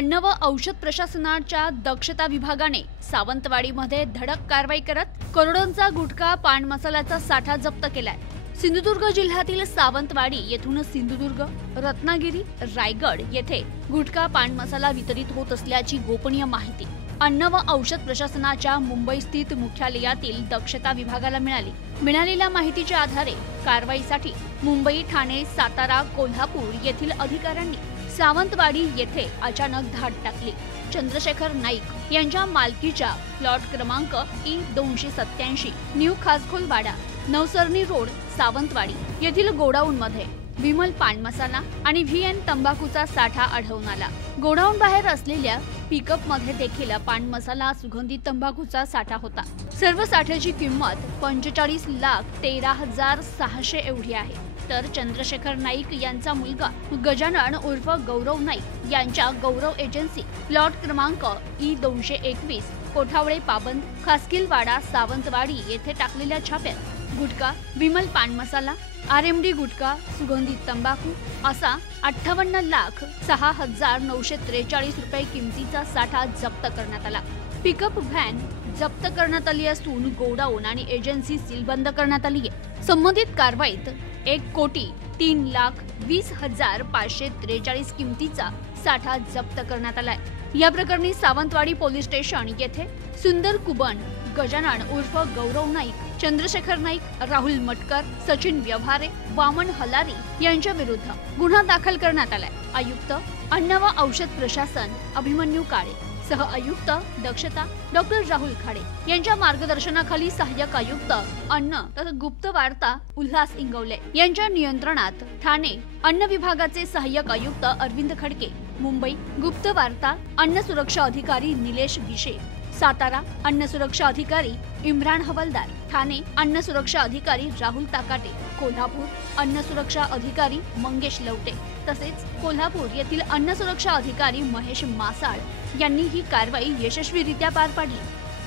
अन्न व औषध प्रशासनाच्या दक्षता विभागाने सावंतवाडीमध्ये धडक कारवाई करत करोडोंचा गुटखा पान मसाल्याचा साठा जप्त केलाय। सिंधुदुर्ग जिल्ह्यातील सावंतवाडी येथून सिंधुदुर्ग, रत्नागिरी, रायगड येथे गुटखा पान मसाला वितरित होत असल्याची गोपनीय माहिती अन्न व औषध प्रशासनाच्या मुंबई स्थित मुख्यालयातील दक्षता विभागाला मिळाली। मिळालेल्या माहितीच्या आधारे कारवाईसाठी मुंबई, ठाणे, सातारा, कोल्हापूर येथील अधिकाऱ्यांनी सावंतवाडी येथे अचानक धाड टाकली। चंद्रशेखर नाईक यांच्या मालकीच्या प्लॉट क्रमांक E287 न्यू खासखोलवाडा, नवसरणी रोड, सावंतवाडी येथील गोडाऊन मध्ये विमल पान मसाला आणि VN तंबाखूचा साठा आढळून आला। गोडाऊन बाहेर असलेल्या पिकअप मध्ये देखील पान मसाला, सुगंधित तंबाखूचा साठा होता। सर्व साठ्याची किंमत 45,13,600 एवढी आहे। तर चंद्रशेखर नाईक यांचा मुलगा गजानन उर्फ गौरव नाईक यांच्या गौरव एजन्सी प्लॉट क्रमांक E221 कोठावळे पाबंद, खासखोलवाडा, सावंतवाडी येथे टाकलेल्या छाप्यात गुटखा, विमल पान मसाला, RMD गुटखा, सुगंधित तंबाखू असा 58,06,943 रुपये किमतीचा साठा जप्त करण्यात आला। पिकअप व्हॅन जप्त करण्यात आली असून गोडाऊन आणि एजन्सी सीलबंद करण्यात आली आहे। संबंधित कारवाईत 1,20,20,543 किमतीचा साठा जप्त करण्यात आलाय। या प्रकरणी सावंतवाडी पोलीस स्टेशन येथे सुंदर कुबन, गजानन उर्फ गौरव नाईक, चंद्रशेखर नाईक, राहुल मटकर, सचिन व्यवहारे, वामन हलारी यांच्या विरुद्ध गुन्हा दाखल करण्यात आलाय। आयुक्त अन्न व औषध प्रशासन अभिमन्यू काळे, सह आयुक्त दक्षता डॉक्टर राहुल खाडे यांच्या मार्गदर्शनाखाली सहाय्यक आयुक्त अन्न तथा गुप्त वार्ता उल्हास इंगवले यांच्या नियंत्रणात ठाणे अन्न विभागाचे सहाय्यक आयुक्त अरविंद खडके, मुंबई गुप्त वार्ता अन्न सुरक्षा अधिकारी निलेश विशे, सातारा अन्न सुरक्षा अधिकारी इम्रान हवलदार, ठाणे अन्न सुरक्षा अधिकारी राहुल ताकाटे, कोल्हापूर अन्न सुरक्षा अधिकारी मंगेश लवटे तसेच कोल्हापूर येथील अन्न सुरक्षा अधिकारी महेश मासाळ यांनी ही कारवाई यशस्वीरित्या पार पाडली।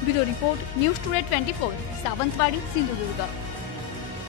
Bureau report, news today 24, Sawantwadi, Sindhudurg.